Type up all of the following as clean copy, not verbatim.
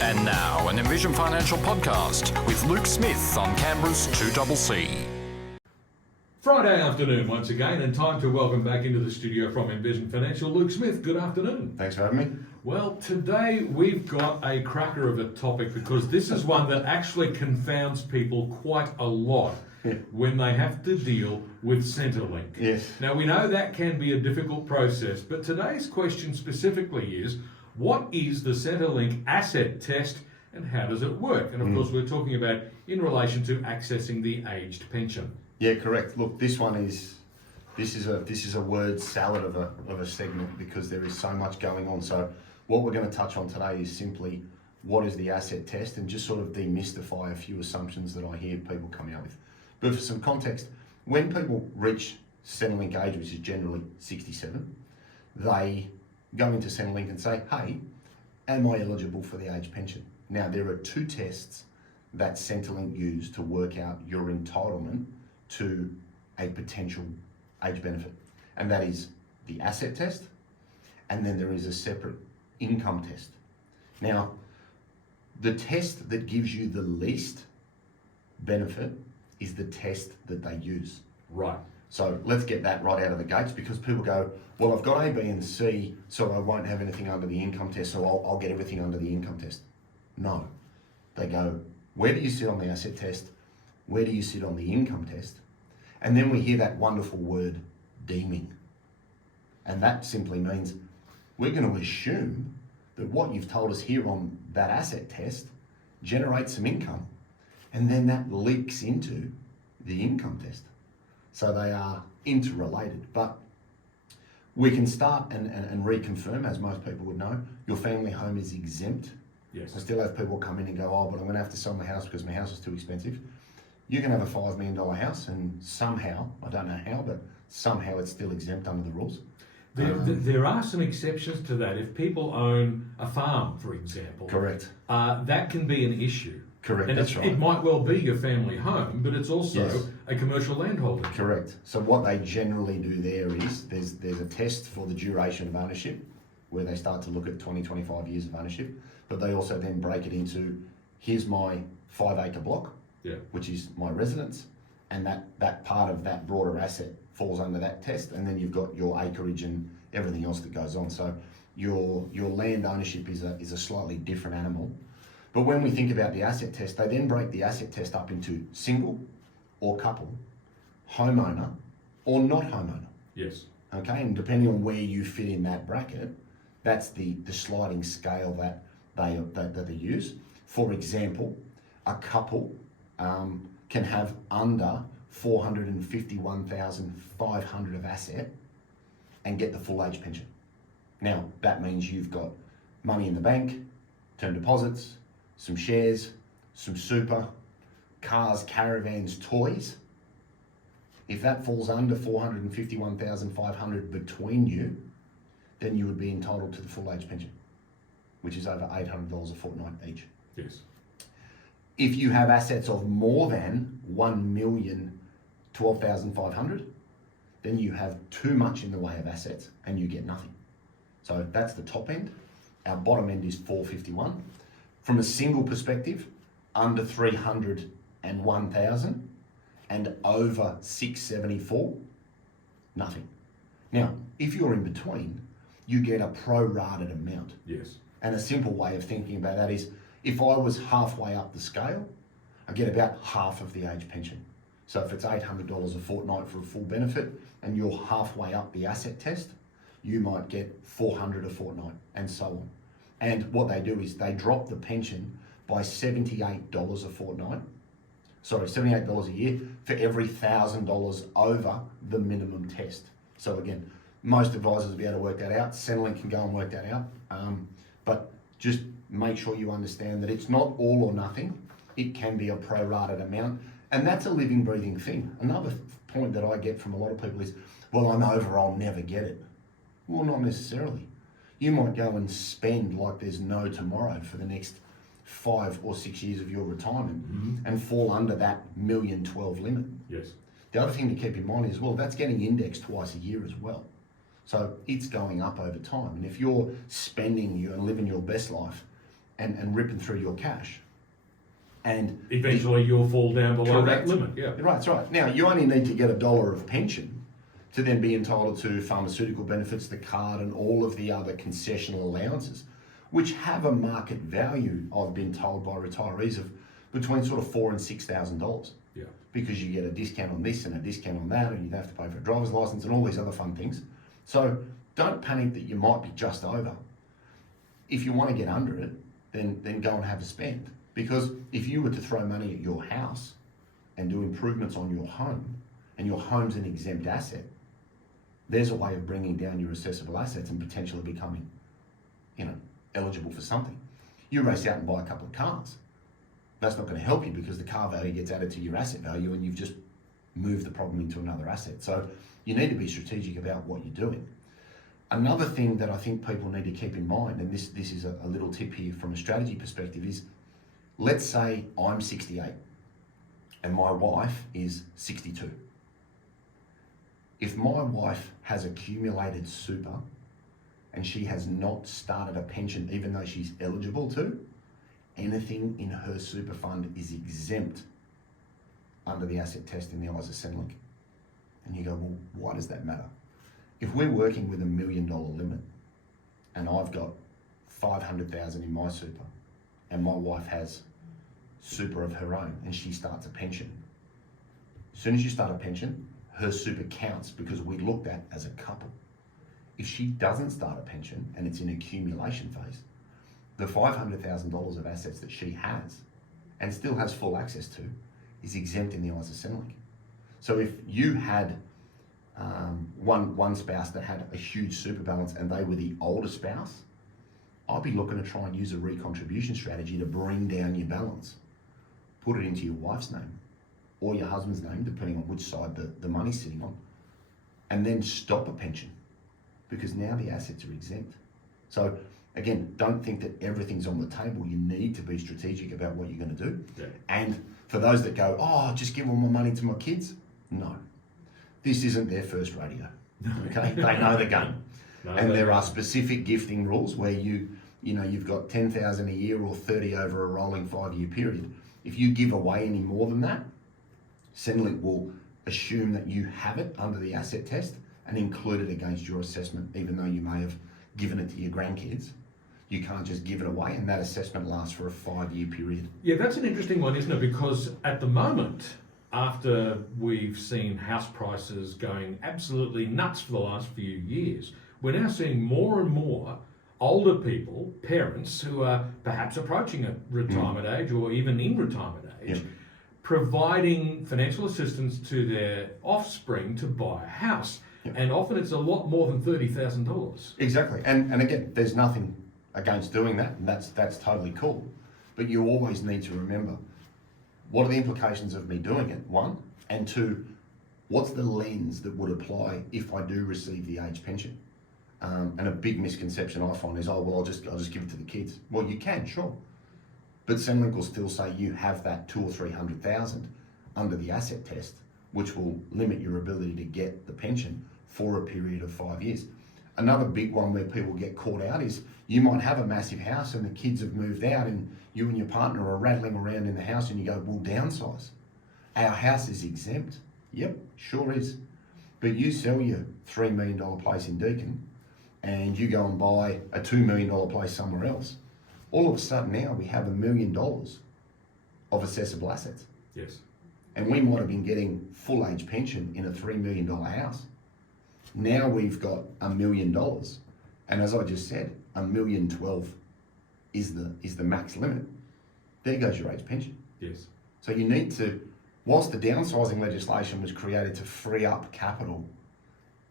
And now, an Envision Financial podcast with Luke Smith on Canberra's 2CC. Friday afternoon once again, and time to welcome back into the studio from Envision Financial, Luke Smith. Good afternoon. Thanks for having me. Well, today we've got a cracker of a topic because this is one that actually confounds people quite a lot when they have to deal with Centrelink. Yes. Now, we know that can be a difficult process, but today's question specifically is, what is the Centrelink asset test and how does it work? And of course, we're talking about in relation to accessing the aged pension. Yeah, correct. Look, this is a word salad of a segment because there is so much going on. So what we're going to touch on today is simply what is the asset test and just sort of demystify a few assumptions that I hear people coming out with. But for some context, when people reach Centrelink age, which is generally 67, they go into Centrelink and say, hey, am I eligible for the age pension? Now, there are two tests that Centrelink use to work out your entitlement to a potential age benefit. And that is the asset test, and then there is a separate income test. Now, the test that gives you the least benefit is the test that they use. Right. So let's get that right out of the gates because people go, well, I've got A, B, and C, so I won't have anything under the income test, so I'll get everything under the income test. No. They go, where do you sit on the asset test? Where do you sit on the income test? And then we hear that wonderful word, deeming. And that simply means we're going to assume that what you've told us here on that asset test generates some income, and then that leaks into the income test. So they are interrelated, but we can start and reconfirm, as most people would know, your family home is exempt. Yes. I still have people come in and go, oh, but I'm going to have to sell my house because my house is too expensive. You can have a $5 million house and somehow, I don't know how, but somehow it's still exempt under the rules. There are some exceptions to that. If people own a farm, for example, Correct. That can be an issue. Correct, And that's right. it might well be your family home, but it's also Yes. a commercial landholder. Correct. So what they generally do there is there's a test for the duration of ownership where they start to look at 20, 25 years of ownership, but they also then break it into, here's my 5-acre block, which is my residence, and that part of that broader asset falls under that test, and then you've got your acreage and everything else that goes on. So your land ownership is a slightly different animal. But when we think about the asset test, they then break the asset test up into single or couple, homeowner or not homeowner. Yes. Okay, and depending on where you fit in that bracket, that's the sliding scale that they use. For example, a couple can have under 451,500 of asset and get the full age pension. Now, that means you've got money in the bank, term deposits, some shares, some super, cars, caravans, toys. If that falls under 451,500 between you, then you would be entitled to the full age pension, which is over $800 a fortnight each. Yes. If you have assets of more than 1,012,500, then you have too much in the way of assets and you get nothing. So that's the top end. Our bottom end is 451. From a single perspective, under 301,000 and over 674, nothing. Now, if you're in between, you get a prorated amount. Yes. And a simple way of thinking about that is, if I was halfway up the scale, I get about half of the age pension. So if it's $800 a fortnight for a full benefit and you're halfway up the asset test, you might get $400 a fortnight and so on. And what they do is they drop the pension by $78 a fortnight, $78 a year for every $1,000 over the minimum test. So again, most advisors will be able to work that out. Centrelink can go and work that out. But just make sure you understand that it's not all or nothing. It can be a prorated amount. And that's a living, breathing thing. Another point that I get from a lot of people is, well, I'm over, I'll never get it. Well, not necessarily. You might go and spend like there's no tomorrow for the next 5 or 6 years of your retirement and fall under that $1,012,000 limit. Yes. The other thing to keep in mind is, well, that's getting indexed twice a year as well. So it's going up over time. And if you're spending and living your best life and ripping through your cash. And Eventually you'll fall down below Correct. that limit, yeah. Right, that's right. Now, you only need to get $1 of pension to then be entitled to pharmaceutical benefits, the card, and all of the other concessional allowances, which have a market value, I've been told by retirees, of between sort of $4,000 and $6,000. Yeah. Because you get a discount on this and a discount on that, and you don't have to pay for a driver's license and all these other fun things. So don't panic that you might be just over. If you want to get under it, then go and have a spend. Because if you were to throw money at your house and do improvements on your home, and your home's an exempt asset, there's a way of bringing down your assessable assets and potentially becoming, eligible for something. You race out and buy a couple of cars. That's not going to help you because the car value gets added to your asset value and you've just moved the problem into another asset. So you need to be strategic about what you're doing. Another thing that I think people need to keep in mind, and this is a little tip here from a strategy perspective, is let's say I'm 68 and my wife is 62. If my wife has accumulated super and she has not started a pension even though she's eligible to, anything in her super fund is exempt under the asset test in the eyes of Centrelink. And you go, well, why does that matter? If we're working with $1 million limit and I've got 500,000 in my super and my wife has super of her own and she starts a pension, as soon as you start a pension, her super counts because we looked at as a couple. If she doesn't start a pension and it's in accumulation phase, the $500,000 of assets that she has and still has full access to is exempt in the eyes of Centrelink. So if you had one spouse that had a huge super balance and they were the older spouse, I'd be looking to try and use a recontribution strategy to bring down your balance. Put it into your wife's name or your husband's name, depending on which side the money's sitting on, and then stop a pension because now the assets are exempt. So again, don't think that everything's on the table. You need to be strategic about what you're going to do. Yeah. And for those that go, oh, just give all my money to my kids. No, this isn't their first rodeo. Okay, they know the game. And there are specific gifting rules where you've got 10,000 a year or 30 over a rolling 5-year period. If you give away any more than that, Centrelink will assume that you have it under the asset test and include it against your assessment, even though you may have given it to your grandkids. You can't just give it away, and that assessment lasts for a 5-year period. Yeah, that's an interesting one, isn't it? Because at the moment, after we've seen house prices going absolutely nuts for the last few years, we're now seeing more and more older people, parents who are perhaps approaching a retirement age or even in retirement age, providing financial assistance to their offspring to buy a house. And often it's a lot more than $30,000. Exactly. And again, there's nothing against doing that, and that's totally cool. But you always need to remember, what are the implications of me doing it, one? And two, what's the lens that would apply if I do receive the age pension? And a big misconception I find is, I'll just give it to the kids. Well, you can, sure. But Centrelink will still say you have that 200,000 or 300,000 under the asset test, which will limit your ability to get the pension for a period of 5 years. Another big one where people get caught out is you might have a massive house and the kids have moved out and you and your partner are rattling around in the house and you go, well, downsize. Our house is exempt. Yep, sure is. But you sell your $3 million place in Deakin and you go and buy a $2 million place somewhere else. All of a sudden now we have $1 million of assessable assets. Yes. And we might have been getting full age pension in a $3 million house. Now we've got $1 million. And as I just said, $1,012,000 is the max limit. There goes your age pension. Yes. So you need to, whilst the downsizing legislation was created to free up capital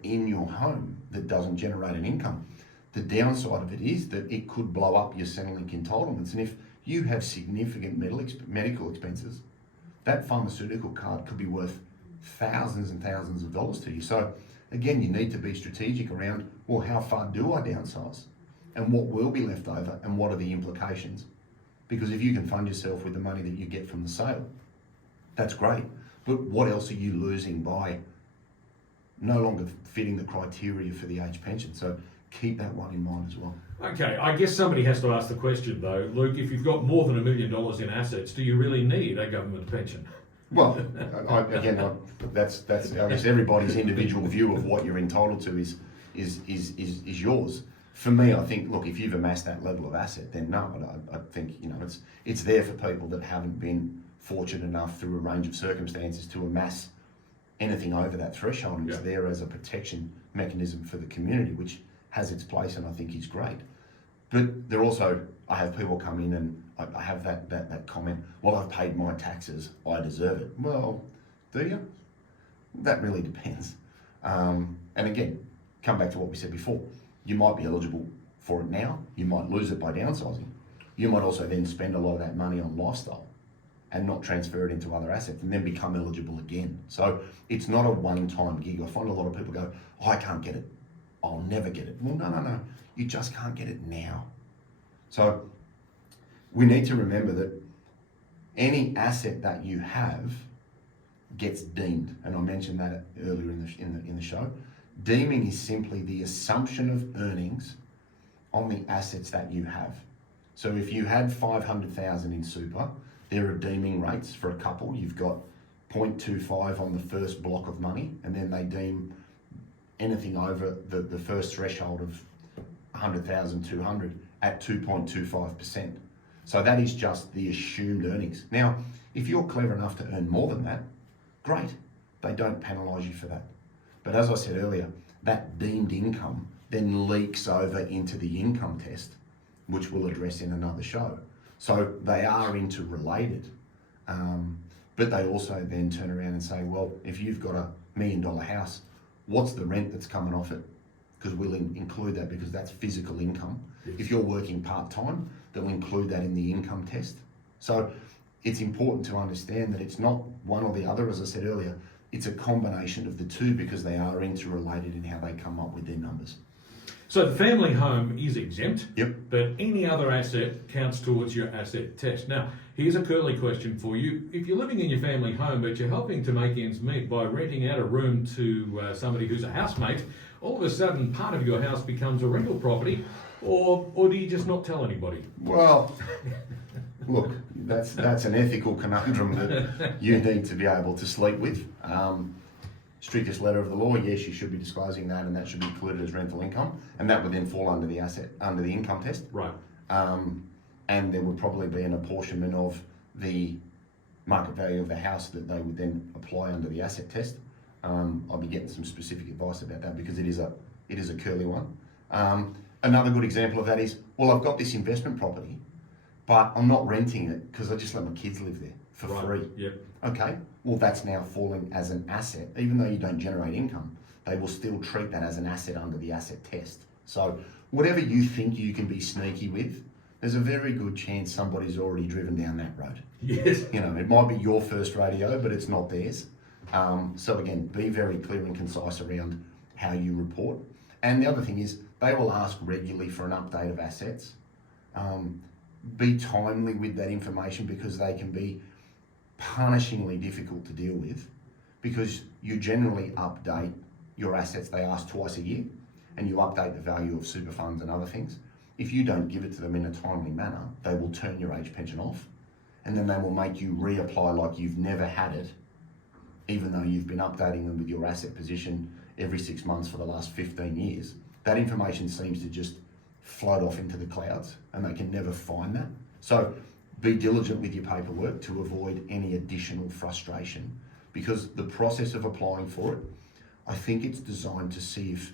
in your home that doesn't generate an income, the downside of it is that it could blow up your Centrelink entitlements. And if you have significant medical expenses, that pharmaceutical card could be worth thousands and thousands of dollars to you. So again, you need to be strategic around, well, how far do I downsize? And what will be left over and what are the implications? Because if you can fund yourself with the money that you get from the sale, that's great. But what else are you losing by no longer fitting the criteria for the age pension? So keep that one in mind as well. Okay, I guess somebody has to ask the question though, Luke, if you've got more than $1 million in assets, do you really need a government pension? Well, that's I guess everybody's individual view of what you're entitled to is yours. For me, I think, look, if you've amassed that level of asset, then no, I think, you know, it's there for people that haven't been fortunate enough through a range of circumstances to amass anything over that threshold. And it's there as a protection mechanism for the community, which has its place and I think is great. But there also, I have people come in and I have that comment, well, I've paid my taxes, I deserve it. Well, do you? That really depends. And again, come back to what we said before. You might be eligible for it now. You might lose it by downsizing. You might also then spend a lot of that money on lifestyle and not transfer it into other assets and then become eligible again. So it's not a one-time gig. I find a lot of people go, oh, I can't get it. I'll never get it. Well, no. You just can't get it now. So we need to remember that any asset that you have gets deemed, and I mentioned that earlier in the show. Deeming is simply the assumption of earnings on the assets that you have. So if you had 500,000 in super, there are deeming rates for a couple. You've got 0.25 on the first block of money, and then they deem anything over the first threshold of 100,200 at 2.25%. So that is just the assumed earnings. Now, if you're clever enough to earn more than that, great. They don't penalise you for that. But as I said earlier, that deemed income then leaks over into the income test, which we'll address in another show. So they are interrelated, but they also then turn around and say, well, if you've got $1 million house, what's the rent that's coming off it? Because we'll include that because that's physical income. If you're working part-time, they'll include that in the income test. So it's important to understand that it's not one or the other, as I said earlier, it's a combination of the two because they are interrelated in how they come up with their numbers. So the family home is exempt, Yep. but any other asset counts towards your asset test. Now, here's a curly question for you. If you're living in your family home, but you're helping to make ends meet by renting out a room to somebody who's a housemate, all of a sudden part of your house becomes a rental property, or do you just not tell anybody? Well, look, that's an ethical conundrum that you need to be able to sleep with. Strictest letter of the law, yes, you should be disclosing that, and that should be included as rental income, and that would then fall under the income test. Right. And there would probably be an apportionment of the market value of the house that they would then apply under the asset test. I'll be getting some specific advice about that because it is a curly one. Another good example of that is, well, I've got this investment property, but I'm not renting it because I just let my kids live there for free. Yep. Okay, well, that's now falling as an asset. Even though you don't generate income, they will still treat that as an asset under the asset test. So whatever you think you can be sneaky with, there's a very good chance somebody's already driven down that road. Yes. You know, it might be your first rodeo, but it's not theirs. So again, be very clear and concise around how you report. And the other thing is, they will ask regularly for an update of assets. Be timely with that information because they can be punishingly difficult to deal with because you generally update your assets. They ask twice a year and you update the value of super funds and other things. If you don't give it to them in a timely manner, they will turn your age pension off and then they will make you reapply like you've never had it, even though you've been updating them with your asset position every 6 months for the last 15 years. That information seems to just float off into the clouds and they can never find that. So be diligent with your paperwork to avoid any additional frustration because the process of applying for it, I think it's designed to see if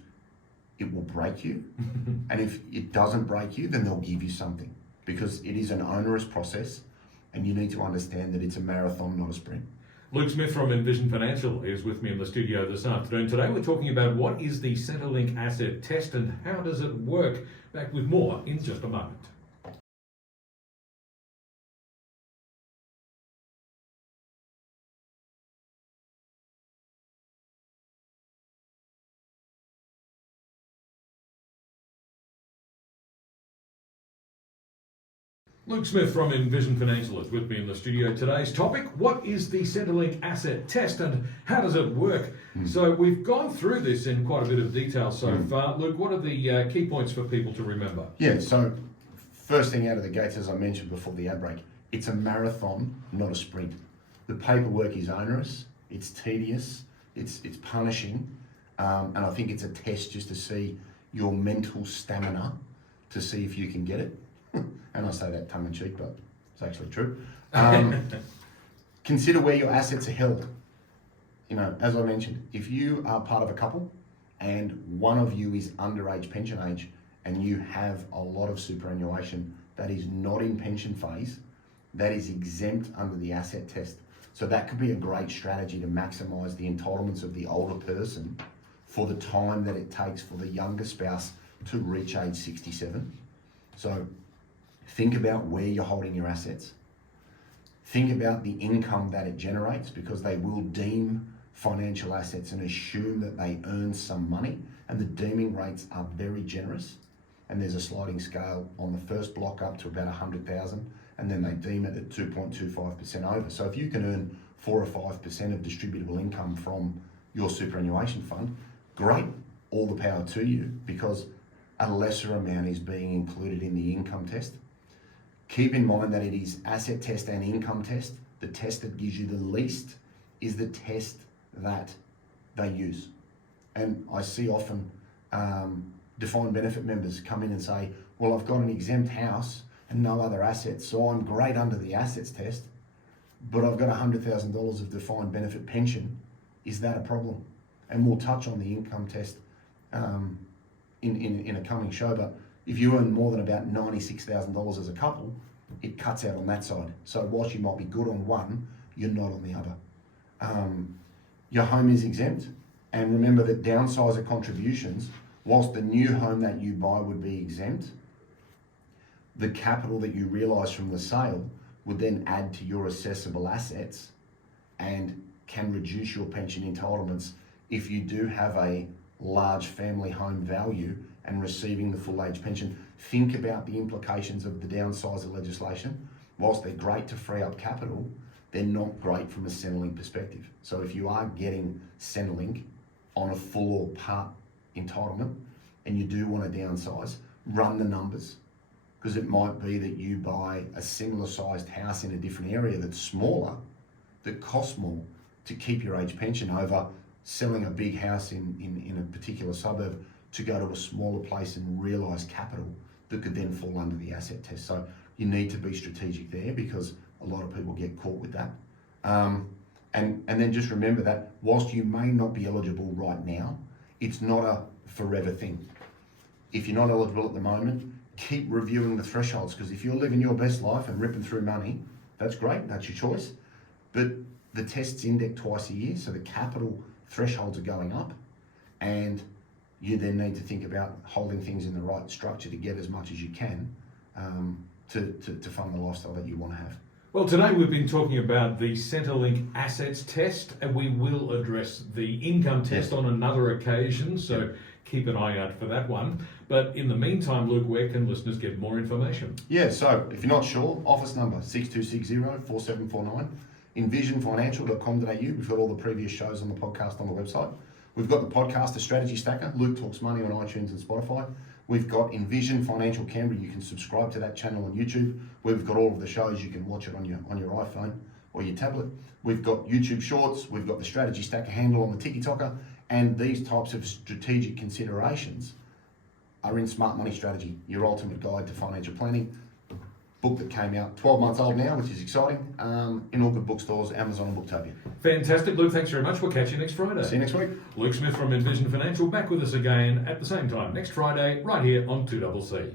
it will break you. And if it doesn't break you, then they'll give you something because it is an onerous process and you need to understand that it's a marathon, not a sprint. Luke Smith from Envision Financial is with me in the studio this afternoon. Today we're talking about what is the Centrelink Asset Test and how does it work. Back with more in just a moment. Luke Smith from Envision Financial is with me in the studio. Today's topic, what is the Centrelink asset test and how does it work? So we've gone through this in quite a bit of detail so far. Luke, what are the key points for people to remember? Yeah, so first thing out of the gates, as I mentioned before the ad break, it's a marathon, not a sprint. The paperwork is onerous, it's tedious, it's punishing, and I think it's a test just to see your mental stamina to see if you can get it. And I say that tongue in cheek, but it's actually true. Consider where your assets are held. You know, as I mentioned, if you are part of a couple and one of you is underage pension age and you have a lot of superannuation that is not in pension phase, that is exempt under the asset test. So that could be a great strategy to maximise the entitlements of the older person for the time that it takes for the younger spouse to reach age 67. So think about where you're holding your assets. Think about the income that it generates, because they will deem financial assets and assume that they earn some money, and the deeming rates are very generous. And there's a sliding scale on the first block up to about 100,000, and then they deem it at 2.25% over. So if you can earn 4 or 5% of distributable income from your superannuation fund, great, all the power to you, because a lesser amount is being included in the income test. Keep in mind that it is asset test and income test. The test that gives you the least is the test that they use. And I see often defined benefit members come in and say, well, I've got an exempt house and no other assets, so I'm great under the assets test, but I've got $100,000 of defined benefit pension. Is that a problem? And we'll touch on the income test in a coming show, but if you earn more than about $96,000 as a couple, it cuts out on that side. So whilst you might be good on one, you're not on the other. Your home is exempt, and remember that downsizer contributions, whilst the new home that you buy would be exempt, the capital that you realise from the sale would then add to your assessable assets and can reduce your pension entitlements if you do have a large family home value and receiving the full age pension. Think about the implications of the downsizer legislation. Whilst they're great to free up capital, they're not great from a Centrelink perspective. So if you are getting Centrelink on a full or part entitlement and you do want to downsize, run the numbers, because it might be that you buy a similar sized house in a different area that's smaller, that costs more to keep your age pension, over selling a big house in a particular suburb to go to a smaller place and realise capital that could then fall under the asset test. So you need to be strategic there, because a lot of people get caught with that. And then just remember that whilst you may not be eligible right now, it's not a forever thing. If you're not eligible at the moment, keep reviewing the thresholds, because if you're living your best life and ripping through money, that's great, that's your choice. But the test's indexed twice a year, so the capital thresholds are going up, and you then need to think about holding things in the right structure to get as much as you can to fund the lifestyle that you want to have. Well, today we've been talking about the Centrelink assets test, and we will address the income test on another occasion, so keep an eye out for that one. But in the meantime, Luke, where can listeners get more information? Yeah, so if you're not sure, office number 6260-4749, envisionfinancial.com.au. We've got all the previous shows on the podcast on the website. We've got the podcast, The Strategy Stacker, Luke Talks Money on iTunes and Spotify. We've got Envision Financial Canberra. You can subscribe to that channel on YouTube. We've got all of the shows. You can watch it on your iPhone or your tablet. We've got YouTube Shorts. We've got the Strategy Stacker handle on the TikToker. And these types of strategic considerations are in Smart Money Strategy, your ultimate guide to financial planning. Book that came out 12 months old now, which is exciting, in all good bookstores, Amazon and Booktopia. Fantastic, Luke. Thanks very much. We'll catch you next Friday. See you next week. Luke Smith from Envision Financial, back with us again at the same time next Friday, right here on 2CC.